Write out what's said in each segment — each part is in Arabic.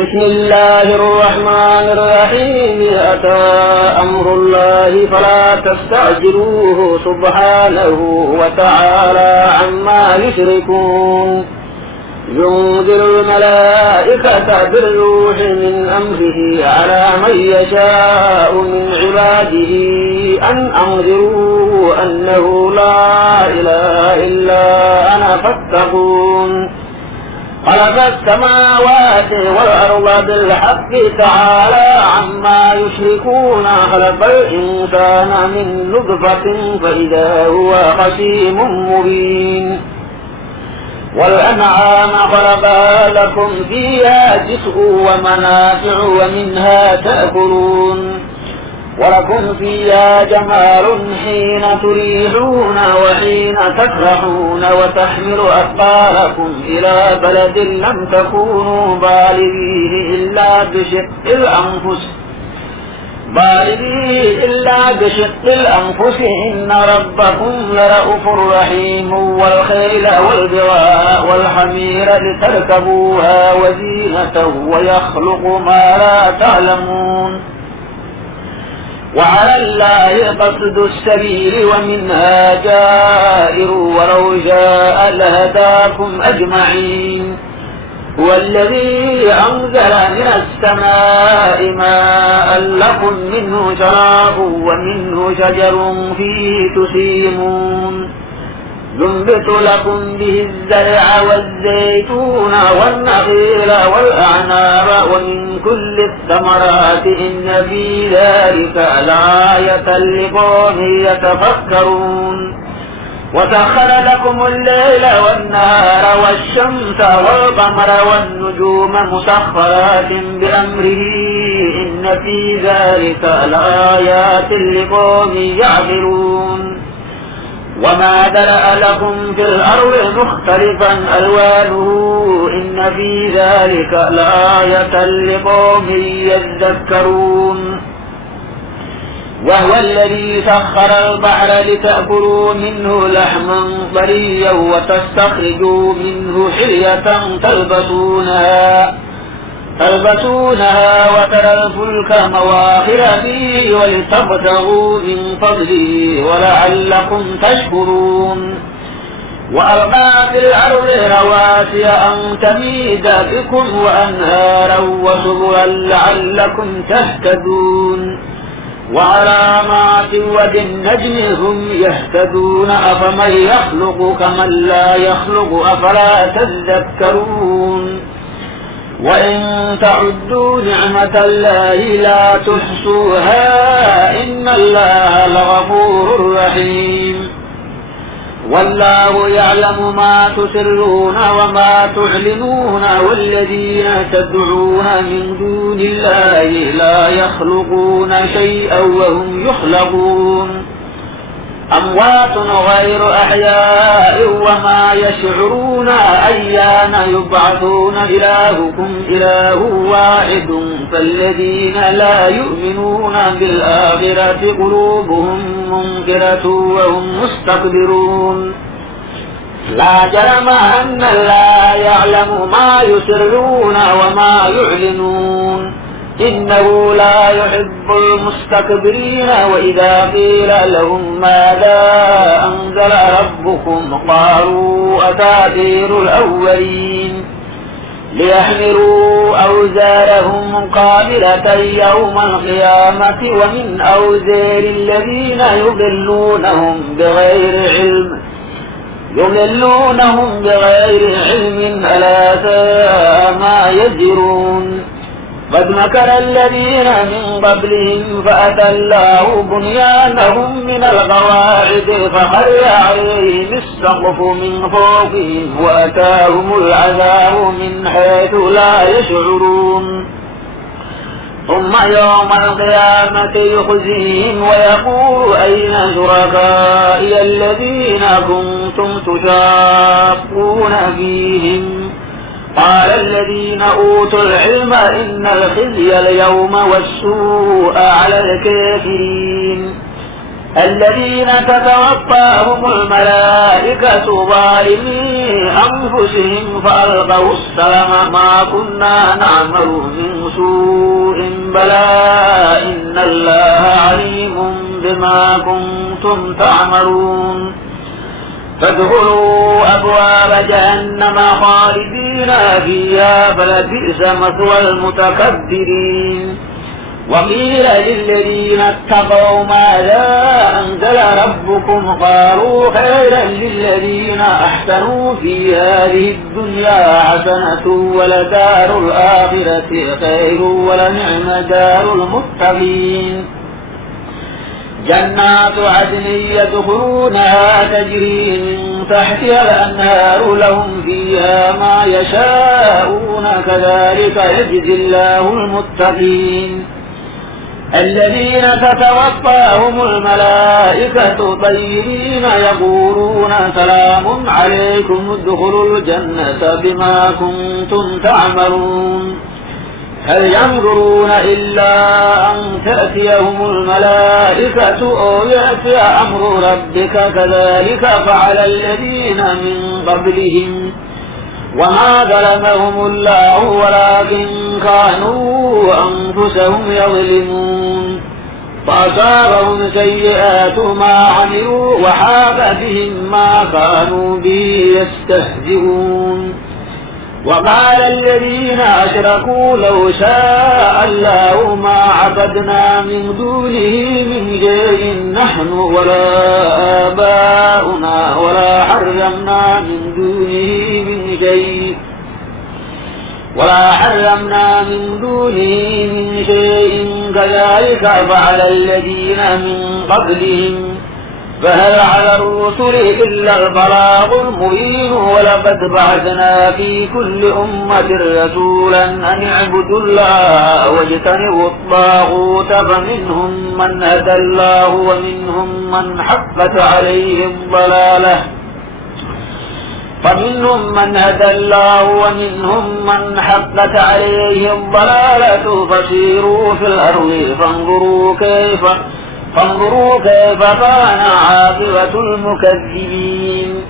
بسم الله الرحمن الرحيم. أتى أمر الله فلا تستعجلوه سبحانه وتعالى عما يشركون. ينزل الملائكة بالروح من أمره على من يشاء من عباده أن أنذروا أنه لا إله إلا أنا فاتقون. خلق السماوات والأرض بالحق تعالى عما يشركون. خلق الإنسان من نطفة فإذا هو خصيم مبين. والأنعام خلقها لكم فيها دفء ومنافع ومنها تأكلون. ولكم فيها جمال حين تريحون وحين تسرحون وتحمل أثقالكم إلى بلد لم تكونوا بالغيه إلا بشق الأنفس إن ربكم لرؤوف رحيم. والخيل والبغال والحمير لتركبوها وزينة ويخلق ما لا تعلمون. وعلى الله قصد السبيل ومنها جائر ولو شاء لهداكم أجمعين. هو الذي أنزل من السماء ماء لكم منه شراب ومنه شجر فيه تسيمون. ينبت لكم به الزرع والزيتون والنخيل والأعناب ومن كل الثمرات إن في ذلك لآية لقوم يتفكرون. وسخر لكم الليل والنهار والشمس والقمر والنجوم مسخرات بأمره إن في ذلك لآيات لقوم يعقلون. وما ذرأ لكم في الأرض مختلفا ألوانه إن في ذلك لآية لقوم يذكرون. وهو الذي سخر البحر لتأكلوا منه لحما طريا وتستخرجوا منه حلية تلبسونها وترى الفلك مواخر فيه ولتبتغوا من فضله ولعلكم تشكرون. وألقى في الأرض رواسي أن تميد بكم وأنهارا وسبلا لعلكم تهتدون. وعلامات وبالنجم هم يهتدون. أفمن يخلق كمن لا يخلق أفلا تذكرون. وإن تعدوا نعمة الله لا تحصوها إن الله لغفور رحيم. والله يعلم ما تسرون وما تعلنون. والذين تدعون من دون الله لا يخلقون شيئا وهم يخلقون. أموات غير أحياء وما يشعرون أيان يبعثون. إلهكم إله واحد فالذين لا يؤمنون بالآخرة قلوبهم منكرة وهم مستكبرون. لا جرم أن الله يعلم ما يسرون وما يعلنون إنه لا يحب المستكبرين. وإذا قيل لهم ماذا أنزل ربكم قالوا أساطير الأولين. ليحملوا أوزارهم كاملة يوم القيامة ومن أوزار الذين يضلونهم بغير علم ألا ساء ما يزرون. قد مكر الذين من قبلهم فأتى الله بنيانهم من القواعد فخر عليهم السقف من فوقهم وأتاهم العذاب من حيث لا يشعرون. ثم يوم القيامة يخزيهم ويقول أين شركائي الذين كنتم تشاقون فيهم. قال الذين أوتوا العلم إن الخزي اليوم والسوء على الكافرين. الذين تتوفاهم الملائكة ظالمي أنفسهم فألقوا السلم ما كنا نعمل من سوء بلى إن الله عليم بما كنتم تعملون فادخلوا أبواب جهنم خالدين فيها فلبئس مثوى المتكبرين وقيل للذين اتقوا ماذا أنزل ربكم قالوا خيرا للذين أحسنوا في هذه الدنيا حسنة ولدار الآخرة خير ولنعم دار المتقين جنات عدن يدخلونها تجري من تحتها الأنهار لهم فيها ما يشاءون كذلك يجزي الله المتقين الذين تتوفاهم الملائكة طيبين يقولون سلام عليكم ادخلوا الجنة بما كنتم تعملون هل ينظرون إلا أن تأتيهم الملائكة أو يأتي أمر ربك كذلك فعل الذين من قبلهم وما ظلمهم الله ولكن كانوا أنفسهم يظلمون فأصابهم سيئات ما عملوا وحاق بهم ما كانوا به يستهزئون وقال الذين أشركوا لو شاء الله ما عبدنا من دونه من شيء نحن ولا آباؤنا ولا حرمنا من دونه من شيء كذلك فعل الذين من قبلهم فهل على الرسل إلا البلاغ المبين ولقد بعثنا في كل أمة رسولا أن اعبدوا الله واجتنبوا الطاغوت فمنهم من هدى الله ومنهم من حقت عليه الضلالة فسيروا في الأرض فانظروا كيف كان عاقبة المكذبين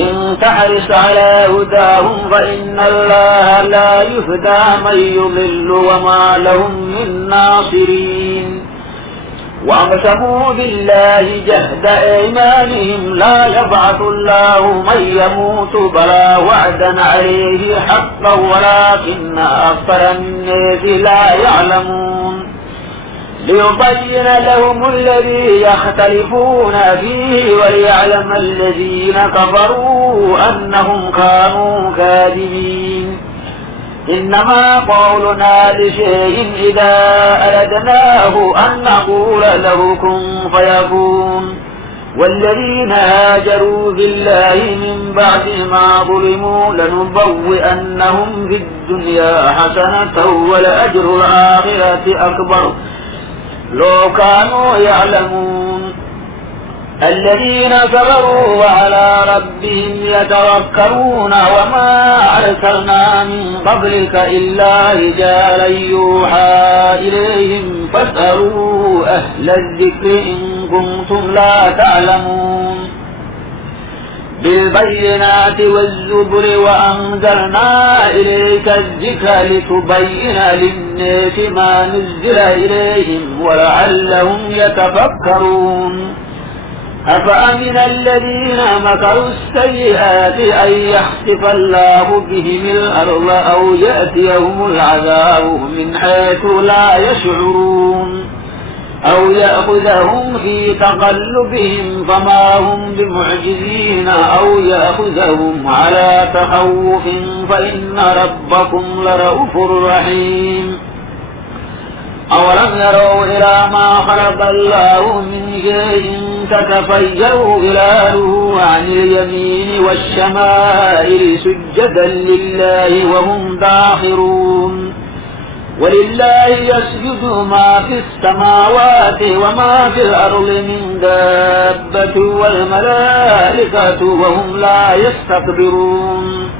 إن تحرص على هداهم فإن الله لا يهدى من يضل وما لهم من ناصرين وأقسموا بالله جهد أيمانهم لا يبعث الله من يموت بلى وعدا عليه حقا ولكن أكثر الناس لا يعلمون ليبين لهم الذي يختلفون فيه وليعلم الذين كفروا أنهم كانوا كاذبين إنما قولنا لشيء إذا أردناه أن نقول له كن فيكون والذين هاجروا في الله من بعد ما ظلموا لنبوئنهم في الدنيا حسنة ولأجر الآخرة أكبر لو كانوا يعلمون الذين صبروا وعلى ربهم يتوكلون وما أرسلنا من قبلك إلا رجالا يوحى إليهم فاسألوا أهل الذكر إن كنتم لا تعلمون بالبينات والزبر وأنزلنا إليك الذكر لتبين للناس ما نزل إليهم ولعلهم يتفكرون أفأمن الذين مكروا السيئات أن يخسف الله بهم الأرض أو يأتيهم العذاب من حيث لا يشعرون أو يأخذهم في تقلبهم فما هم بمعجزين أو يأخذهم على تخوف فإن ربكم لرؤوف رحيم أولم يروا إلى ما خلق الله من شيء تتفيأ ظلاله عن اليمين والشمائل سجدا لله وهم داخرون ولله يسجد ما في السماوات وما في الأرض من دابة والملائكة وهم لا يستكبرون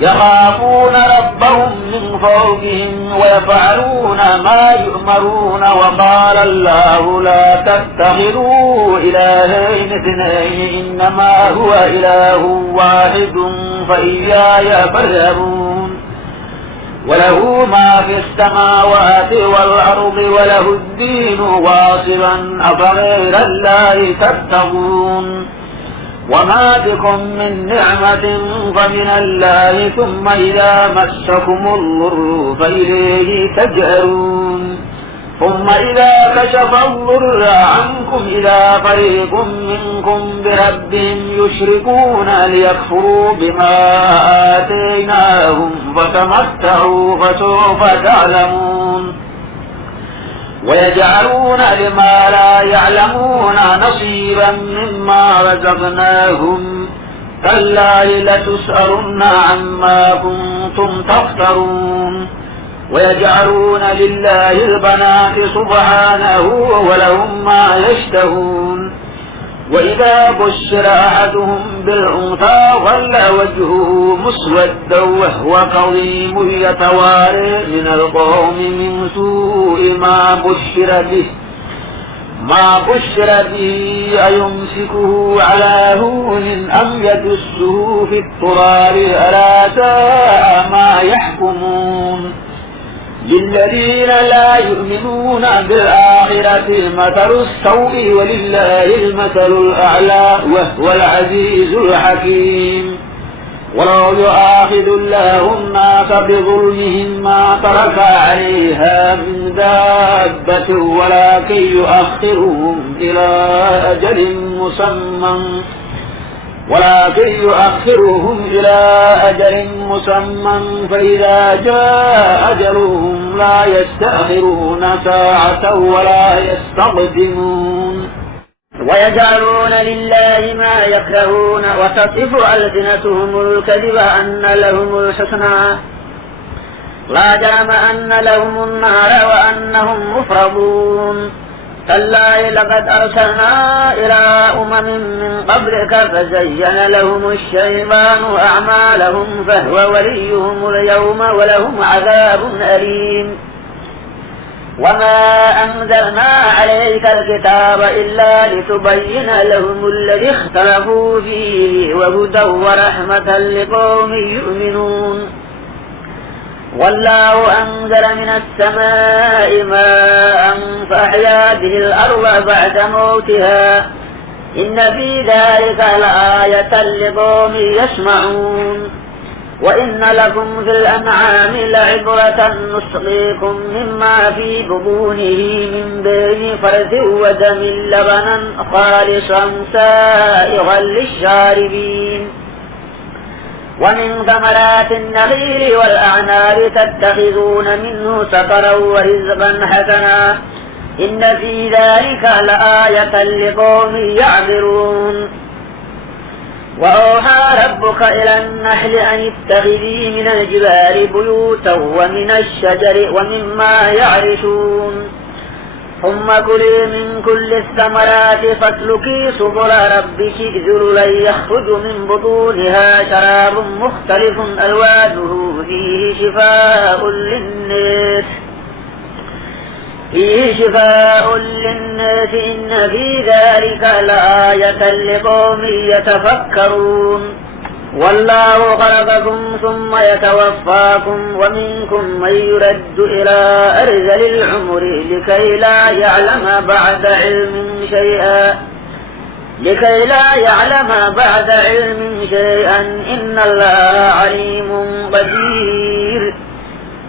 يخافون ربهم من فوقهم ويفعلون ما يؤمرون. وقال الله لا تتخذوا إلهين اثنين إنما هو إله واحد فإياي فارهبون. وله ما في السماوات والأرض وله الدين واصبا أفغير الله تتقون. وما بكم من نعمة فمن الله ثم إذا مسكم الضر فإليه تجأرون. ثم إذا كشف الضر عنكم إذا فريق منكم بربهم يشركون ليكفروا بما آتيناهم فتمتعوا فسوف تعلمون. ويجعلون لما لا يعلمون نصيبا مما رزقناهم كلا لتسألن عما كنتم تفترون. ويجعلون لله البنات سبحانه ولهم ما يشتهون. وإذا بشر أحدهم بالأنثى ظل وجهه مسودا وهو كظيم يتوارى من القوم من سوء ما بشر به أيمسكه على هون أم يدسه في التراب ألا ساء ما يحكمون. للذين لا يؤمنون بالآخرة مثل السوء ولله المثل الأعلى وهو العزيز الحكيم. ولو يؤاخذ الله الناس بظلمهم ما ترك عليها من دابة ولكن يؤخرهم إلى أجل مسمى فإذا جاء أجلهم لا يستأخرون ساعة ولا يستقدمون. ويجعلون لله ما يكرهون وتصف ألسنتهم الكذب أن لهم الحسنى لا جرم أن لهم النار وأنهم مفرطون. كلا لقد أرسلنا إلى أمم من قبلك فزين لهم الشيطان أعمالهم فهو وليهم اليوم ولهم عذاب أليم. وما أنزلنا عليك الكتاب إلا لتبين لهم الذي اختلفوا فيه وهدى ورحمة لقوم يؤمنون. والله أنزل من السماء ماء فأحيا به الأرض بعد موتها إن في ذلك لآية لقوم يسمعون. وإن لكم في الأنعام لعبرة نسقيكم مما في بطونه من بين فرث ودم لبنا خالصا سائغا للشاربين. ومن ثمرات النخيل والأعناب تتخذون منه سكرا ورزقا حسنا إن في ذلك لآية لقوم يعبرون. وأوحى ربك إلى النحل أن اتخذي من الجبال بيوتا ومن الشجر ومما يعرشون ثم كلي من كل الثمرات فاسلكي سبل ربك ذللا يخرج من بطونها شراب مختلف ألوانه فيه شفاء للناس إن في ذلك لآية لقوم يتفكرون. والله خلقكم ثم يتوفاكم ومنكم من يرد إلى أرذل العمر لكي لا يعلم بعد علم شيئا إن الله عليم قدير.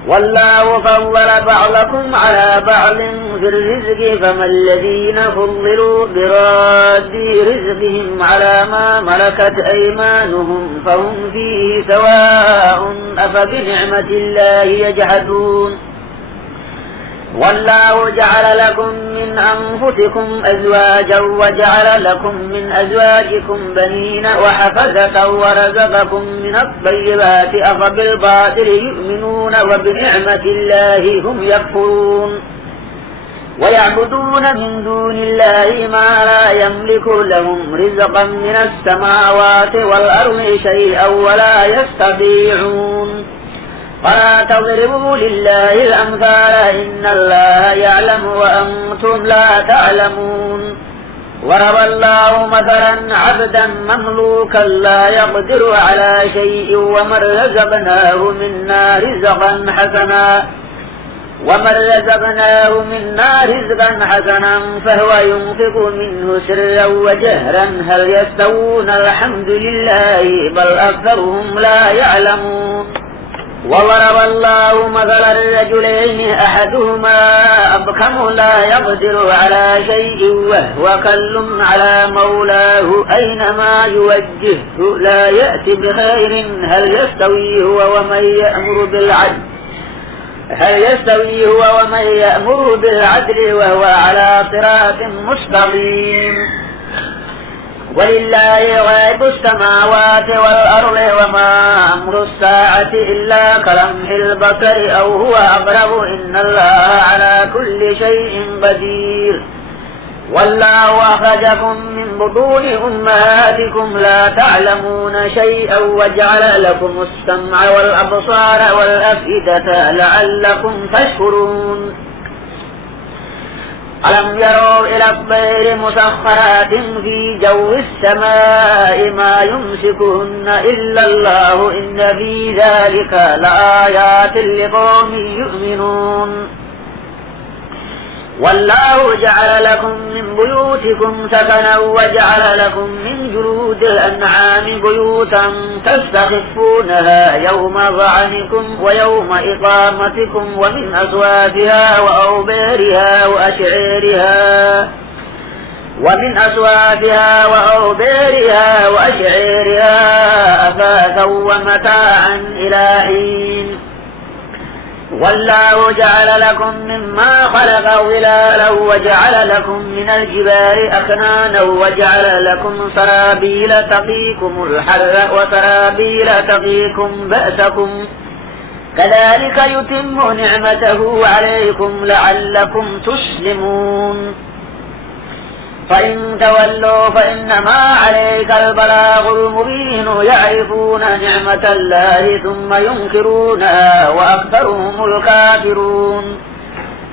والله فضل بعضكم على بعض في الرزق فما الذين فضلوا براد رزقهم على ما ملكت أيمانهم فهم فيه سواء أفبنعمة الله يجحدون. والله جعل لكم من أنفسكم أزواجا وجعل لكم من أزواجكم بنين وحفظة ورزقكم من الطيبات أفبالباطل يؤمنون وبنعمة الله هم يكفرون. ويعبدون من دون الله ما لا يملك لهم رزقا من السماوات والأرض شيئا ولا يستطيعون ولا تضربوا لله الأمثال إن الله يعلم وأنتم لا تعلمون ضرب الله مثلا عبدا مملوكا لا يقدر على شيء ومن رزقناه منا رزقا حسنا فهو ينفق منه سرا وجهرا هل يستوون الحمد لله بل أكثرهم لا يعلمون وضرب الله مثلا الرجلين أحدهما أبكم لا يقدر على شيء وهو كل على مولاه أينما يوجهه لا يأتي بخير هل يستوي هو ومن يأمر بالعدل وهو على صراط مستقيم ولله غيب السماوات والأرض وما أمر الساعة إلا كلمح البصر أو هو أقرب إن الله على كل شيء قدير والله أخرجكم من بطون أمهاتكم لا تعلمون شيئا وجعل لكم السمع والأبصار والأفئدة لعلكم تشكرون ألم يروا إلى الطير مسخرات في جو السماء ما يمسكهن إلا الله إن في ذلك لآيات لقوم يؤمنون والله جعل لكم من بيوتكم سكنا وجعل لكم من جلود الأنعام بيوتا تستخفونها يوم ظعنكم ويوم إقامتكم ومن أصوافها وأشعيرها أثاثا ومتاعا إلى حين والله جعل لكم مما خلق ظلالا وجعل لكم من الجبال أكنانا وجعل لكم سرابيل تقيكم الحر وسرابيل تقيكم بأسكم كذلك يتم نعمته عليكم لعلكم تسلمون فإن تولوا فإنما عليك البلاغ المبين يعرفون نعمة الله ثم ينكرونها وأكثرهم الكافرون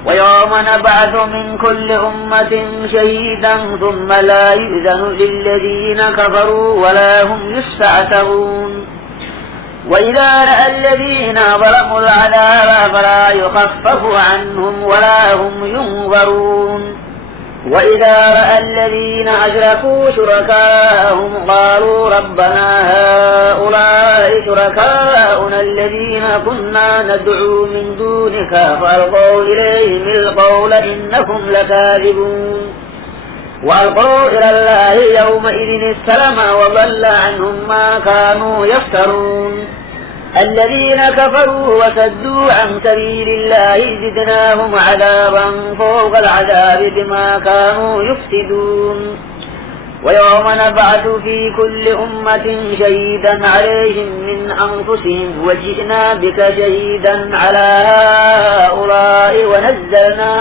ويوم نبعث من كل أمة شهيدا ثم لا يؤذن للذين كفروا ولا هم يستعتبون وإذا رأى الذين ظلموا العذاب فلا يخفف عنهم ولا هم ينظرون وإذا رأى الذين أشركوا شركاءهم قالوا ربنا هؤلاء شركاؤنا الذين كنا ندعو من دونك فألقوا إليهم القول إنكم لكاذبون وألقوا إلى الله يومئذ السلم وضل عنهم ما كانوا يفترون الذين كفروا وصدوا عن سبيل الله زدناهم عذابا فوق العذاب بما كانوا يفسدون ويوم نبعث في كل أمة شهيدا عليهم من أنفسهم وجئنا بك شهيدا على هؤلاء ونزلنا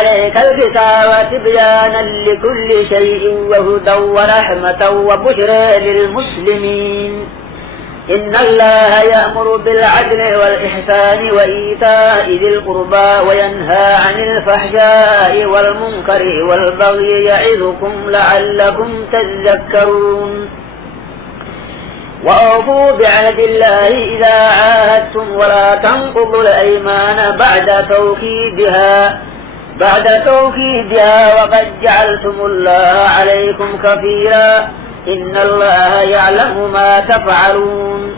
عليك الكتاب تبيانا لكل شيء وهدى ورحمة وبشرى للمسلمين إن الله يأمر بالعدل والإحسان وإيتاء ذي القربى وينهى عن الفحشاء والمنكر والبغي يعظكم لعلكم تذكرون وأوفوا بعهد الله إذا عاهدتم ولا تنقضوا الأيمان بعد توكيدها وقد جعلتم الله عليكم كفيلا إن الله يعلم ما تفعلون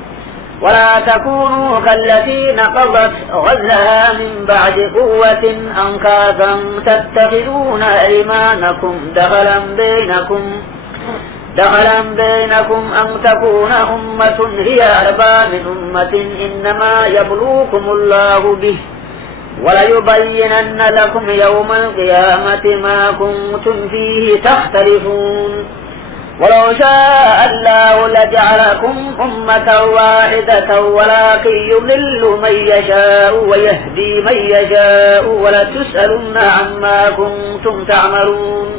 ولا تكونوا كالتي نقضت غزلها من بعد قوة أنكاثا تتخذون أيمانكم دخلا بينكم أن تكون أمة هي أربى من أمة إنما يبلوكم الله به وليبينن لكم يوم القيامة ما كنتم فيه تختلفون ولو شاء الله لجعلكم أمة واحدة ولكن يضل من يشاء ويهدي من يشاء ولتسألن عما كنتم تعملون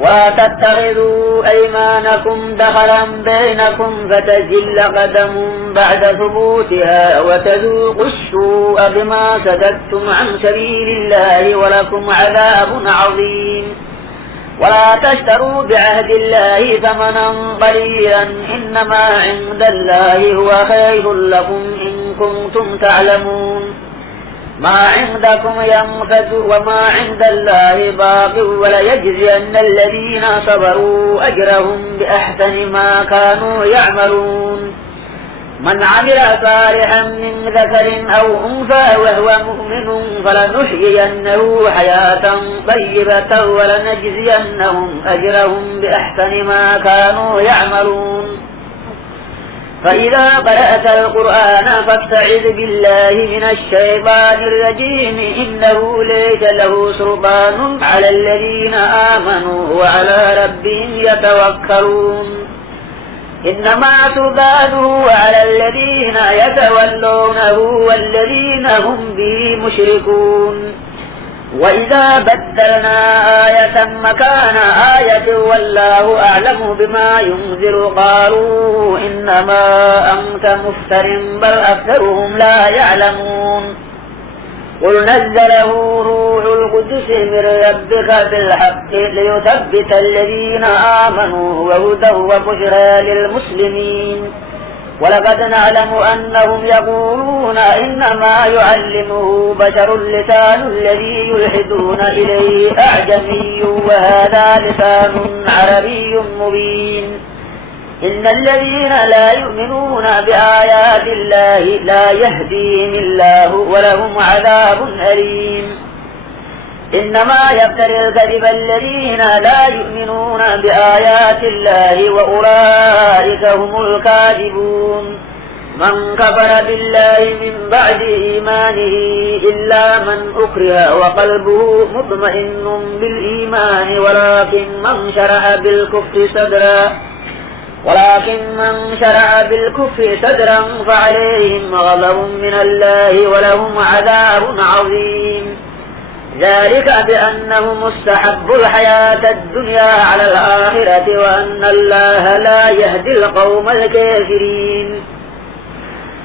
ولا تتخذوا أيمانكم دخلا بينكم فتزل قدم بعد ثبوتها وتذوقوا السوء بما سددتم عن سبيل الله ولكم عذاب عظيم ولا تشتروا بعهد الله ثمنا قليلا إنما عند الله هو خير لكم إن كنتم تعلمون ما عندكم ينفد وما عند الله باق وليجزين الذين صبروا أجرهم بأحسن ما كانوا يعملون من عمل صالحا من ذكر أو أنثى وهو مؤمن فلنحيينه حياة طيبة ولنجزينهم أجرهم بأحسن ما كانوا يعملون فإذا قرأت القرآن فاستعذ بالله من الشيطان الرجيم إنه ليس له سلطان على الذين آمنوا وعلى ربهم يتوكلون إنما سلطانه على الذين يتولونه والذين هم به مشركون وإذا بدلنا آية مكان آية والله أعلم بما ينزل قالوا إنما أنت مفتر بل أكثرهم لا يعلمون قل نزله روح القدس من ربك بالحق ليثبت الذين آمنوا وهدى وبشرى للمسلمين ولقد نعلم أنهم يقولون إنما يعلمه بشر لسان الذي يلحدون إليه أعجمي وهذا لسان عربي مبين إن الذين لا يؤمنون بآيات الله لا يهديهم الله ولهم عذاب أليم إنما يفتري الكذب الذين لا يؤمنون بآيات الله وأولئك هم الكاذبون من كفر بالله من بعد إيمانه إلا من أكره وقلبه مطمئن بالإيمان ولكن من شرع بالكفر صدرا فعليهم غضب من الله ولهم عذاب عظيم ذلك بأنهم استحبوا الحياة الدنيا على الآخرة وأن الله لا يهدي القوم الكافرين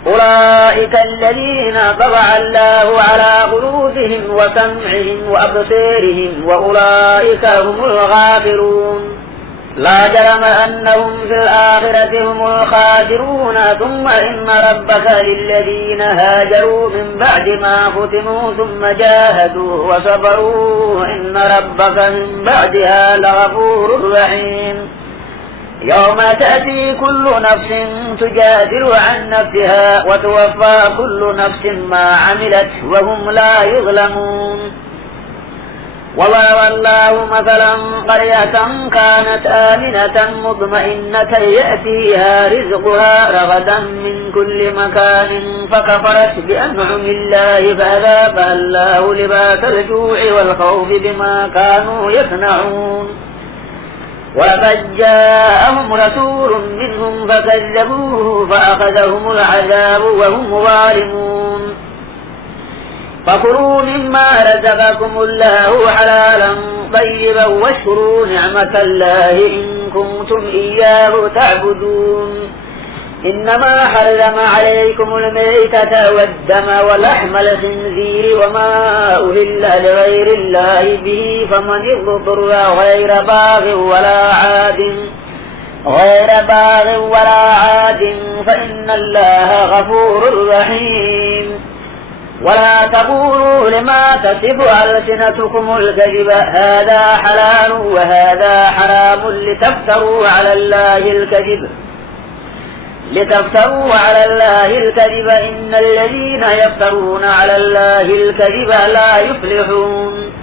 أولئك الذين طبع الله على قلوبهم وسمعهم وأبصارهم وأولئك هم الغافلون لا جرم أنهم في الآخرة هم الخاسرون ثم إن ربك للذين هاجروا من بعد ما فتنوا ثم جاهدوا وصبروا إن ربك من بعدها لغفور رحيم يوم تأتي كل نفس تجادل عن نفسها وتوفى كل نفس ما عملت وهم لا يظلمون وضرب الله مثلا قرية كانت آمنة مطمئنة يأتيها رزقها رغدا من كل مكان فكفرت بأنعم الله فأذاقها الله لباس الجوع والخوف بما كانوا يصنعون ولقد جاءهم رسول منهم فكذبوه فأخذهم العذاب وهم ظالمون فكلوا مما رزقكم الله حلالا طيبا واشكروا نعمة الله إن كنتم إياه تعبدون إنما حرم عليكم الميتة والدم ولحم الخنزير وما أهل لغير الله به فمن اضطر غير باغ ولا عاد فإن الله غفور رحيم ولا تقولوا لما تصف ألسنتكم الكذب هذا حلال وهذا حرام لتفتروا على الله الكذب إن الذين يفترون على الله الكذب لا يفلحون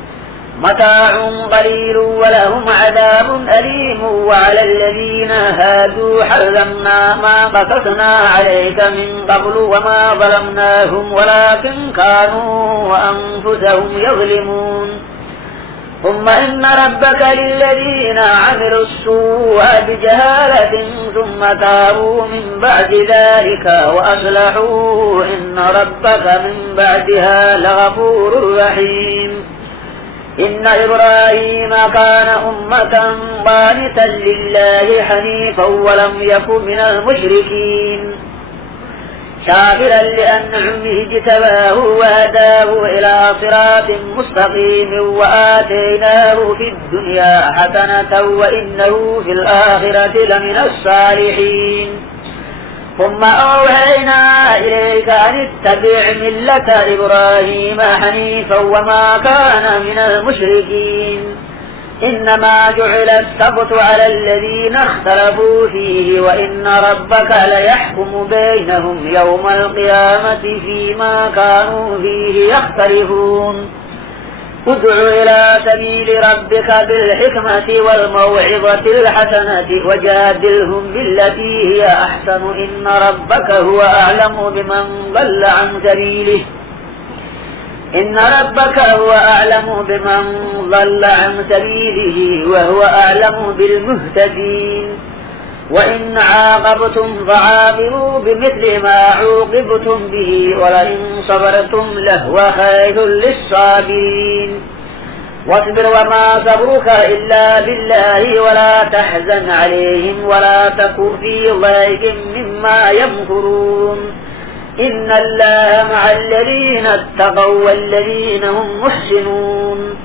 متاع قليل ولهم عذاب أليم وعلى الذين هادوا حرمنا ما قصصنا عليك من قبل وما ظلمناهم ولكن كانوا أنفسهم يظلمون ثم إن ربك للذين عملوا السوء بجهالة ثم تابوا من بعد ذلك وأصلحوا إن ربك من بعدها لغفور رحيم. إن إبراهيم كان أمة قانتا لله حنيفا ولم يكن من المشركين شاكرا لأنعمه اجتباه وهداه إلى صراط مستقيم وآتيناه في الدنيا حسنة وإنه في الآخرة لمن الصالحين. ثم أوحينا إليك أن اتبع ملة إبراهيم حنيفا وما كان من المشركين. إنما جعل السبت على الذين اختلفوا فيه وإن ربك ليحكم بينهم يوم القيامة فيما كانوا فيه يختلفون. ادع إلى سبيل ربك بالحكمة والموعظة الحسنة وجادلهم بالتي هي أحسن إن ربك هو أعلم بمن ضل عن سبيله وهو أعلم بالمهتدين. وإن عاقبتم فعاقبوا بمثل ما عوقبتم به ولئن صبرتم لهو خير للصابرين. واصبر وما صبرك إلا بالله ولا تحزن عليهم ولا تك في ضيق مما يمكرون. إن الله مع الذين اتقوا والذين هم محسنون.